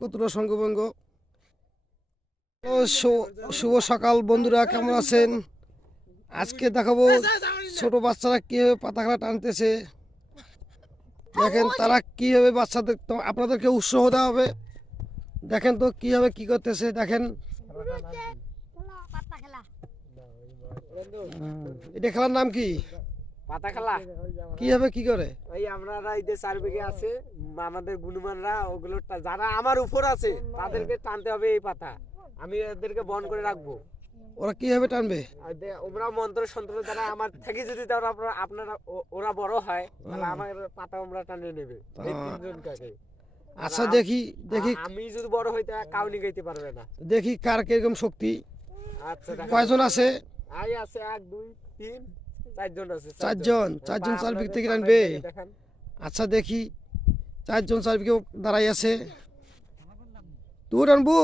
কতটা সঙ্গভঙ্গ। শুভ সকাল বন্ধুরা, কেমন আছেন? আজকে দেখাবো ছোট বাচ্চারা কিভাবে পাতা খেলা টানতেছে। দেখেন তারা কিভাবে বাচ্চাদের, আপনাদেরকে উৎসাহ দেওয়া হবে। দেখেন তো কিভাবে কি করতেছে, দেখেন। এটা খেলার নাম কি? পাতা খেলা। কিভাবে কি করে? ওই আমরা এই যে চারদিকে আছে আমাদের গুণমানরা, ওগুলো যারা আমার উপর আছে তাদেরকে টানতে হবে এই পাতা। আমি এদেরকে বন্ধ করে রাখবো। ওরা কিভাবে টানবে? ওরা মন্ত্র সন্ত্র দ্বারা আমার থেকে যদি আপনারা ওরা বড় হয় তাহলে আমার পাতা আমরা টানিয়ে নেবে এই তিনজন কাকে। আচ্ছা দেখি দেখি, আমি যদি বড় হইতে কাউনি গাইতে পারবে না। দেখি কার কিরকম শক্তি। আচ্ছা কয়জন আছে? আই আছে 1 2 3 4জন আছে। চারজন চারদিক থেকে টানবে। আচ্ছা দেখি, চারজন চারদিকে দাঁড়াই আছে। তুই টানবো?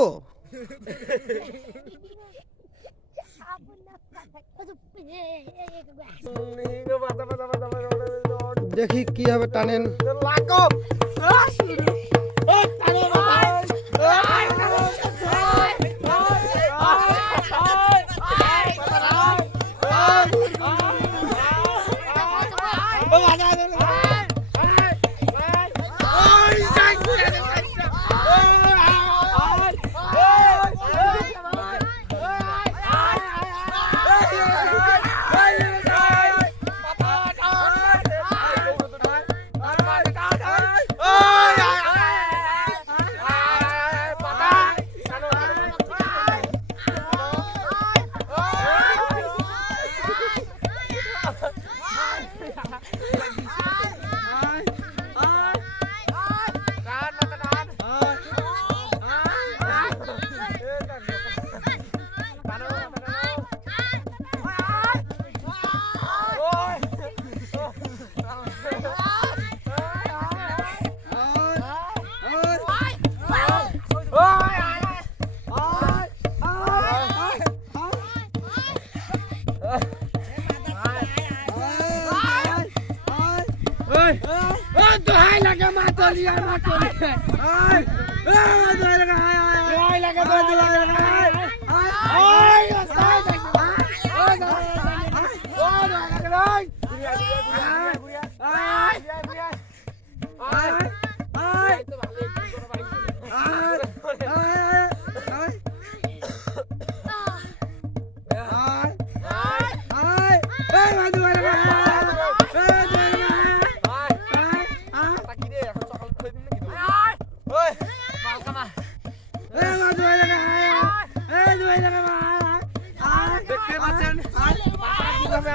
দেখি কিভাবে টানেন।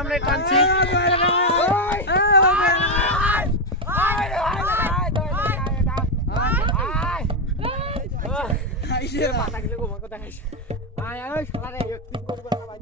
আমরা টানছি। পাতা গেলে গোমা কথা খাইছে। আয় আয় শালা রে কি করব না ভাই।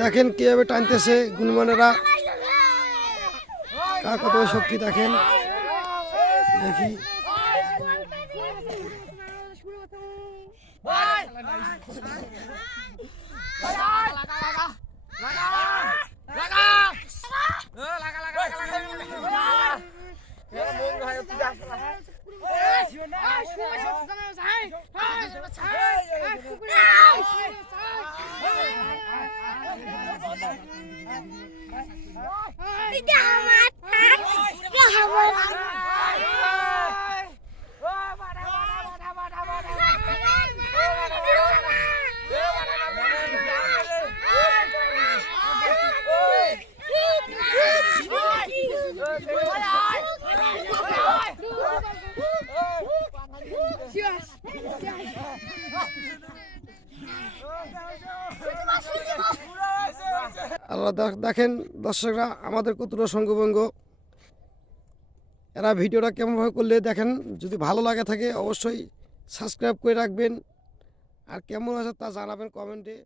দেখেন কিভাবে টানতেছে গুণমানেরা, কার কত শক্তি দেখেন। দেখি আল্লাহ দেখেন দর্শকরা আমাদের কতটা সঙ্গভঙ্গ। এরা ভিডিওটা কেমনভাবে করলে দেখেন, যদি ভালো লাগে থাকে অবশ্যই সাবস্ক্রাইব করে রাখবেন, আর কেমন আছে তা জানাবেন কমেন্টে।